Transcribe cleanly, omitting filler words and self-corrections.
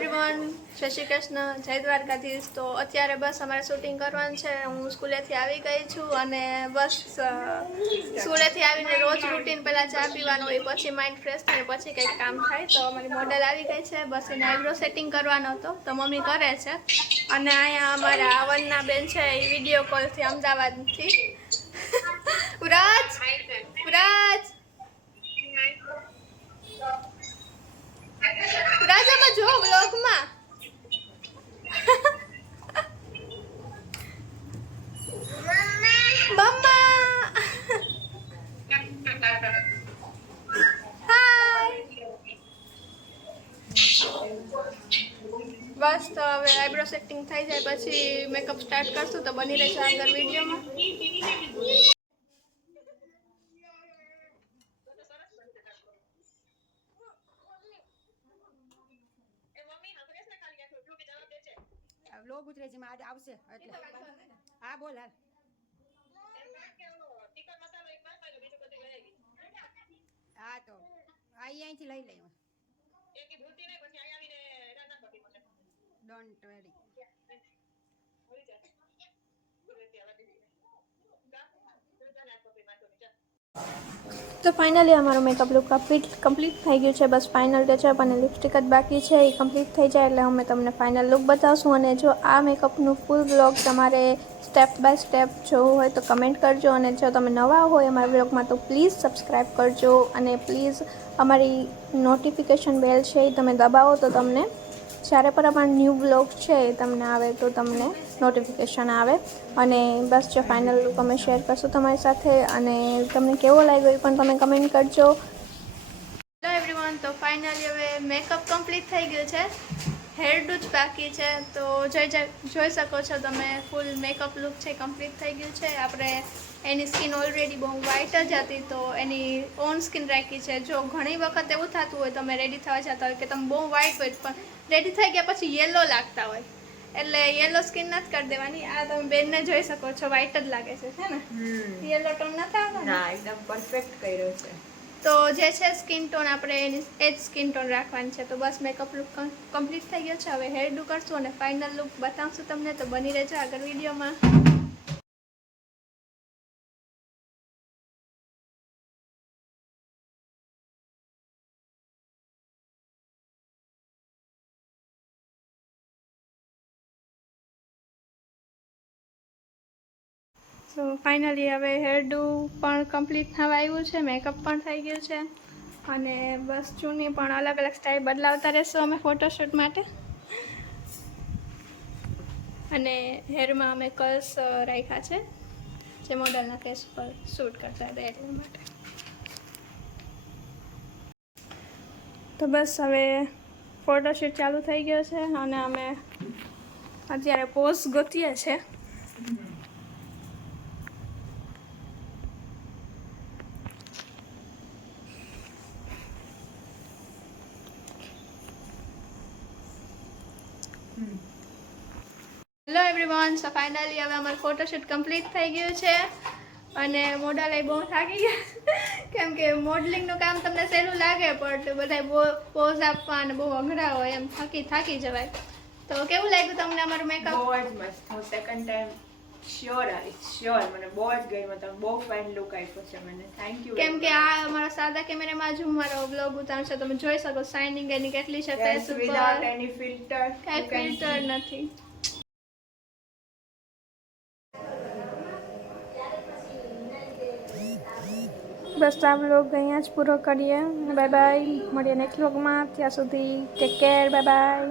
Everyone, જય શ્રી કૃષ્ણ, જય દ્વારકાધીશ। તો અત્યારે બસ અમારે શૂટિંગ કરવાનું છે। હું સ્કૂલેથી આવી ગઈ છું અને બસ સ્કૂલેથી આવીને રોજ રૂટીન પહેલાં ચા પીવાનું હોય, પછી માઇન્ડ ફ્રેશ થાય, પછી કંઈક કામ થાય। તો અમારી મોડલ આવી ગઈ છે, બસ એને આઈબ્રો સેટિંગ કરવાનો હતો તો મમ્મી કરે છે। અને અહીંયા અમારા આવનના બેન છે એ વિડીયો કોલથી અમદાવાદથી ઉરાજ ઉરાજ રાજામાં જો બ્લોગમાં મમ્મા હાય। બસ તો હવે આઈબ્રો સેટિંગ થઈ જાય પછી મેકઅપ સ્ટાર્ટ કરશું, તો બની રહેશે આગળ વિડીયોમાં। વ્લોગ ઉતરે છે માં આવશે એટલે હા બોલ હાલ હા તો અહીંયાથી લઈ લઈ ડોન્ટ વેરી તો ફાઇનલી અમારો મેકઅપ લુક કમ્પ્લીટ થઈ ગયું છે। બસ ફાઇનલ ટચઅપ અને લિપસ્ટિક જ બાકી છે, એ કમ્પ્લીટ થઈ જાય એટલે અમે તમને ફાઇનલ લુક બતાવશું। અને જો આ મેકઅપનું ફૂલ વ્લોગ તમારે સ્ટેપ બાય સ્ટેપ જોવું હોય તો કમેન્ટ કરજો, અને જો તમે નવા હોય અમારા વ્લોગમાં તો પ્લીઝ સબસ્ક્રાઈબ કરજો, અને પ્લીઝ અમારી નોટિફિકેશન બેલ છે એ તમે દબાવો તો તમને જ્યારે પણ અમારા ન્યૂ વ્લોગ છે એ તમને આવે તો તમને નોટિફિકેશન આવે। અને બસ જો ફાઇનલ લુક અમે શેર કરશું તમારી સાથે, અને તમને કેવો લાગ્યો એ પણ તમે કમેન્ટ કરજો। હેલો એવરીવન, તો ફાઇનલી હવે મેકઅપ કમ્પ્લીટ થઈ ગયું છે, હેર ડુ જ બાકી છે। તો જોઈ શકો છો તમે ફૂલ મેકઅપ લુક છે કમ્પ્લીટ થઈ ગયું છે। આપણે એની સ્કિન ઓલરેડી બહુ વ્હાઇટ જ હતી તો એની ઓન સ્કિન રાખી છે। જો ઘણી વખત એવું થતું હોય તમે રેડી થવા જતા હોય કે તમે બહુ વ્હાઇટ હોય પણ રેડી થઈ ગયા પછી યલો લાગતા હોય, એટલે યલો સ્કિન નથી કરી દેવાની। આ તમે બેનને જોઈ શકો છો વ્હાઇટ જ લાગે છે ને, યલો ટોન નથી આવતો ના, એકદમ પરફેક્ટ કર્યો છે। તો જે છે સ્કિન ટોન આપણે એની એ જ સ્કિન ટોન રાખવાની છે। તો બસ મેકઅપ લુક કમ્પ્લીટ થઈ ગયો છે, હવે હેર ડુ કરશું અને ફાઇનલ લુક બતાવશું તમને, તો બની રહેજો આગળ વિડીયોમાં। સો ફાઇનલી હવે હેર ડુ પણ કમ્પ્લીટ થવા આવ્યું છે, મેકઅપ પણ થઈ ગયું છે, અને બસ ચૂની પણ અલગ અલગ સ્ટાઇલ બદલાવતા રહેશું અમે ફોટોશૂટ માટે। અને હેરમાં અમે કર્લ્સ રાખ્યા છે જે મોડલના કેસ પર શૂટ કરતા હતા એટલા માટે। તો બસ હવે ફોટોશૂટ ચાલુ થઈ ગયો છે અને અમે અત્યારે પોઝ ગોતીએ છીએ। હેલો એવરીવન, સો ફાઇનલી હવે અમારું ફોટોશૂટ કમ્પ્લીટ થઈ ગયું છે, અને મોડલ એ બહુ થાકી ગયા કેમ કે મોડલિંગનું કામ તમને સહેલું લાગે પણ બધા પોઝ આપવા અને બહુ અઘરા હોય, એમ થાકી જવાય। તો કેવું લાગ્યું તમને અમારું મેકઅપ? બહુ જ મસ્ત। હું સેકન્ડ ટાઈમ શ્યોર આવીશ, શ્યોર। મને બહુ જ ગમ્યું, તમે બહુ ફાઇન લુક આપ્યો છે મને, થેન્ક યુ। કેમ કે આ અમારા સાદા કેમેરામાં જ હું મારો વ્લોગ ઉતારશે, તમે જોઈ શકો શાઇનિંગ એની કેટલી છે ફેસ ઉપર, વિધાઉટ એની ફિલ્ટર, કાંઈ ફિલ્ટર નથી। બસ આ વ્લોગ અહીંયા જ પૂરો કરીએ। બાય બાય, મળીએ નેક્સ્ટ વ્લોગમાં, ત્યાં સુધી ટેક કેર, બાય બાય।